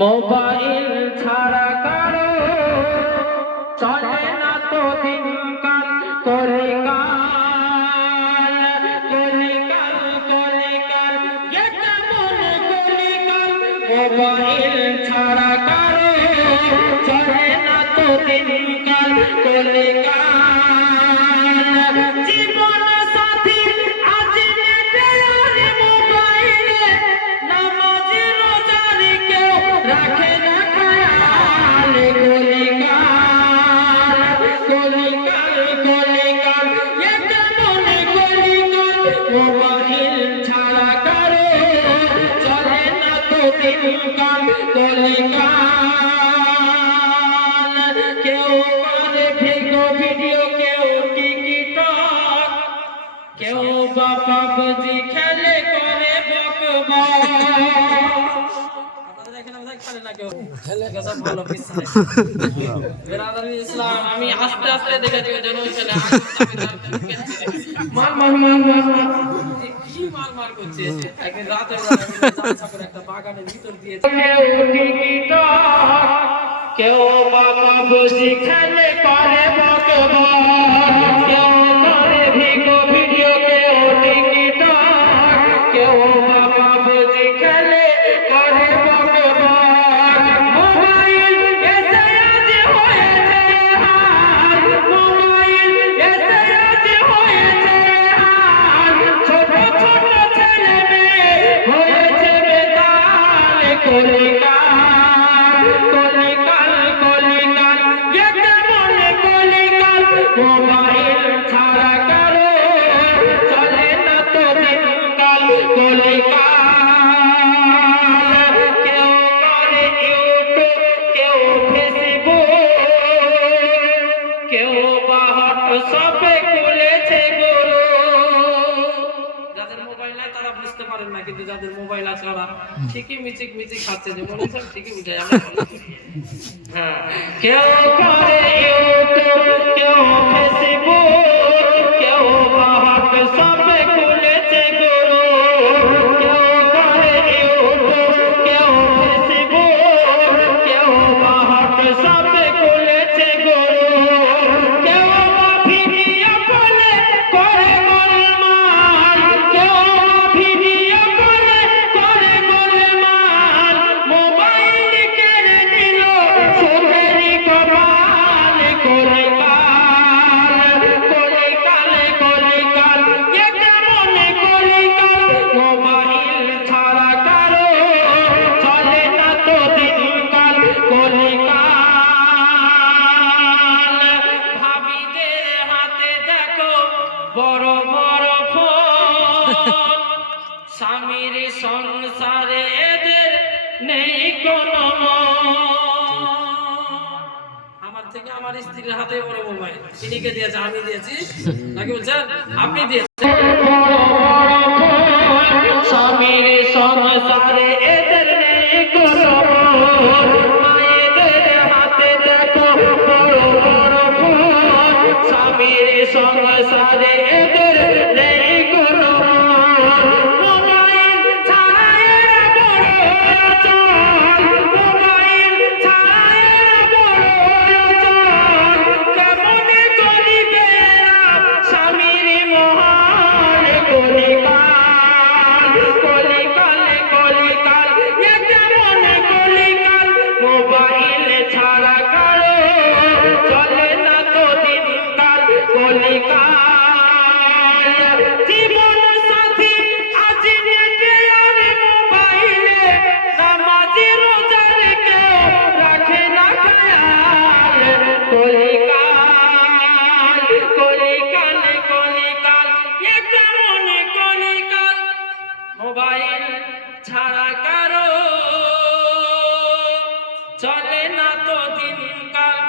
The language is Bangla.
মোবাইল ছাড়া কারো চলে না তো দিনকাল, কলিকাল কলিকাল কলিকাল কেমন কলিকাল। মোবাইল ছাড়া কারো চলে না তো দিনকাল, কলিকাল। জীবন সাথী আজ নেটে আর মোবাইলে, নামাজ রোজার কেউ রাখে না খেয়াল, কলিকাল কলিকাল কলিকাল কেমন কলিকাল। মোবাইল ছাড়া কারো চলে না তো দিনকাল, কলিকাল। কেউ করে ভিডিও, কেউ টিকটক, কেউ বা পাবজি খেলে করে বকবক। আমি আস্তে আস্তে দেখেছি মার করছে। একদিন রাতের একটা বাগানের ভিতর দিয়ে কেউ বা পাবজি খেলে করে বকবক, কেউ করে ভিডিও, কেউ টিকটক, কেউ বা পাবজি খেলে করে বকবক। মোবাইল এসে আজ হয়েছে হাল, মোবাইল এসে আজ হয়েছে হাল। ছোট ছোট ছেলে মেয়ে হয়েছে বেতাল, কলিকাল কলিকাল কলিকাল কেমন কলিকাল। মোবাইল ছাড়া কারো চলে না তো দিনকাল, কলিকাল। কেউ করে ইউটিউব, কেউ ফেসবুক, কেউ বা হোয়াটসঅ্যাপে খুলেছে গুরু। যাদের মোবাইল নাই তারা বুঝতে পারেন না, কিন্তু যাদের মোবাইল আছে ওরা ঠিকই মিচিক খাচ্ছে, যে মনে হচ্ছে ঠিকই বুঝায়। হ্যাঁ, কেউ করে ইউটিউব, কেউ ফেসবুক, কেউ বা হোয়াটসঅ্যাপে খুলেছে গুরু। কেউ করে ইউটিউব, কেউ ফেসবুক, কেউ বা হোয়াটসঅ্যাপে খুলেছে গুরু। কেউ বা ভিডিও কলে করে গোলমাল, কেউ বা ভিডিও কলে করে গোলমাল। মোবাইল কেড়ে নিল সুখেরই কপাল, কলিকাল কলিকাল কলিকাল কেমন কলিকাল। মোবাইল ছাড়া কারো চলে না তো দিনকাল, কলিকাল। ভাবিদের হাতে দেখো বড় বড় ফোন, স্বামীর সংসারে এদের নেই কোনো মন। আমার থেকে আমার স্ত্রীর হাতে বড় মোবাইল, তিনি কে দিয়েছে? আমি দিয়েছি নাকি বলছেন আপনি দিয়েছেন? স্বামীর সংসারে এদের নেই কোনো মন, মায়েদের হাতে দেখো বড় বড় ফোন, স্বামীর সংসারে